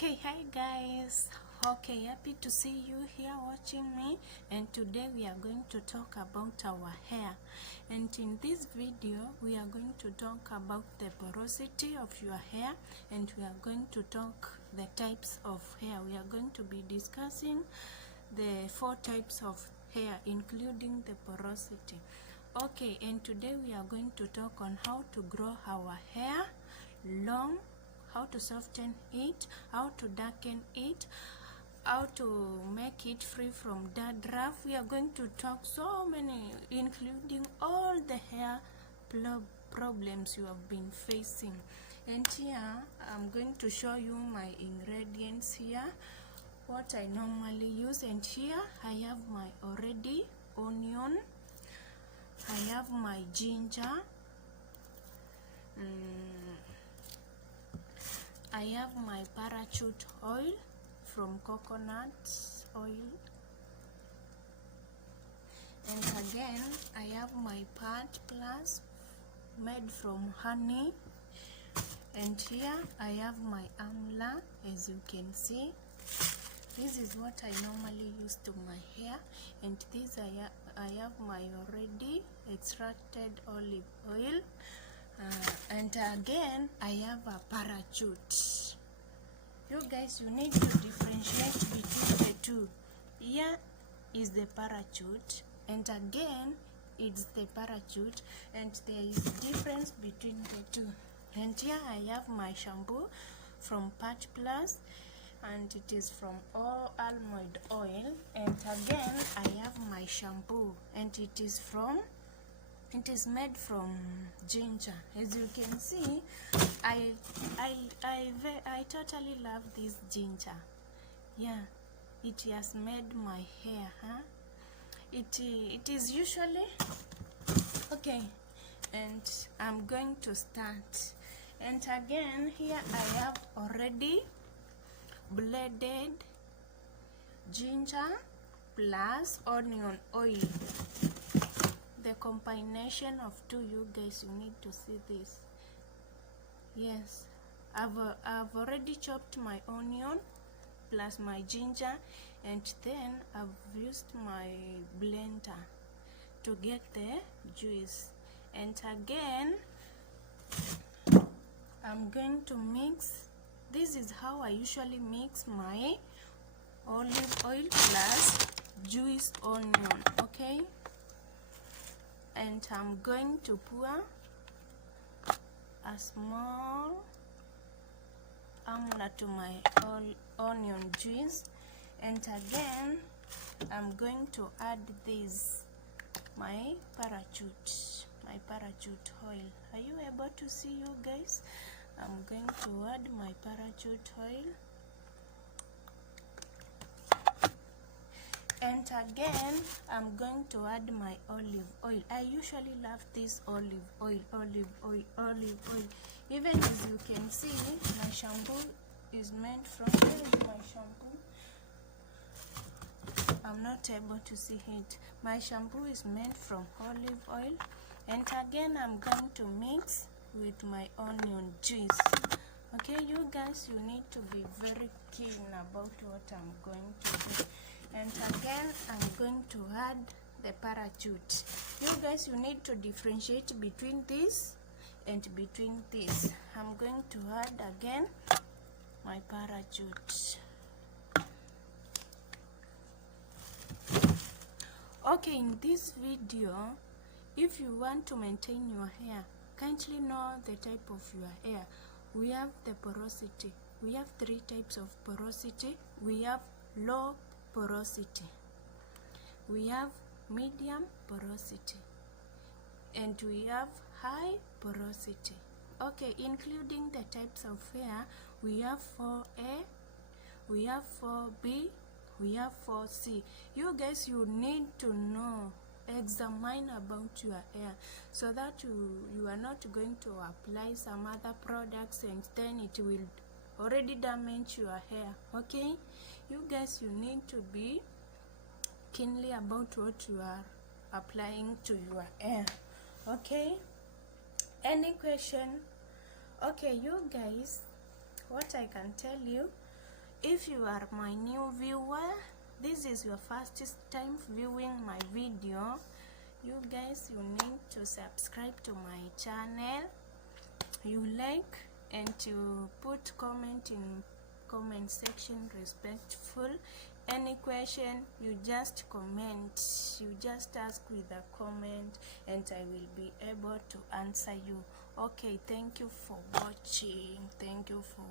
Okay, hi guys. Okay, happy to see you here watching me, and today we are going to talk about our hair. And in this video we are going to talk about the porosity of your hair, and we are going to talk the types of hair. We are going to be discussing the 4 types of hair including the porosity. Okay, and today we are going to talk on how to grow our hair long, how to soften it, how to darken it, how to make it free from dandruff. We are going to talk so many, including all the hair problems you have been facing. And here I'm going to show you my ingredients here, what I normally use. And here I have my already onion, I have my ginger, I have my parachute oil from coconut oil, and again I have my Part Plus made from honey, and here I have my amla. As you can see, this is what I normally use to my hair. And this I have my already extracted olive oil, and again I have a parachute. You guys, you need to differentiate between the two. Here is the parachute, and again it's the parachute, and there is difference between the two. And here I have my shampoo from Part Plus, and it is from almond oil. And again I have my shampoo, and it is made from ginger. As you can see, I totally love this ginger. Yeah, it has made my hair, it is usually okay. And I'm going to start. And again here I have already blended ginger plus onion oil, the combination of two. You guys, you need to see this. Yes, I've already chopped my onion plus my ginger, and then I've used my blender to get the juice. And again I'm going to mix. This is how I usually mix my olive oil plus juice onion. Okay, and I'm going to pour a small amla to my onion juice, and again I'm going to add this, my parachute oil. Are you able to see, you guys? I'm going to add my parachute oil, and again I'm going to add my olive oil. I usually love this olive oil. Even as you can see, my shampoo is made from, where is my shampoo? I'm not able to see it. My shampoo is made from olive oil. And again I'm going to mix with my onion juice. Okay, you guys, you need to be very keen about what I'm going to do. And again I'm going to add the parachute. You guys, you need to differentiate between this and between this. I'm going to add again my parachute. Okay, in this video, if you want to maintain your hair, kindly know the type of your hair. We have the porosity. We have 3 types of porosity. We have low porosity, we have medium porosity, and we have high porosity. Okay, including the types of hair, we have 4A, we have 4B, we have 4C. You guys, you need to know, examine about your hair, so that you are not going to apply some other products and then it will already damage your hair. Okay, you guys, you need to be keenly about what you are applying to your hair. Okay, any question? Okay, you guys, what I can tell you, If you are my new viewer, this is your first time viewing my video, you guys, you need to subscribe to my channel, you like, and to put comment in comment section respectful. Any question, you just comment, you just ask with a comment, and I will be able to answer you. Okay, thank you for watching. Thank you for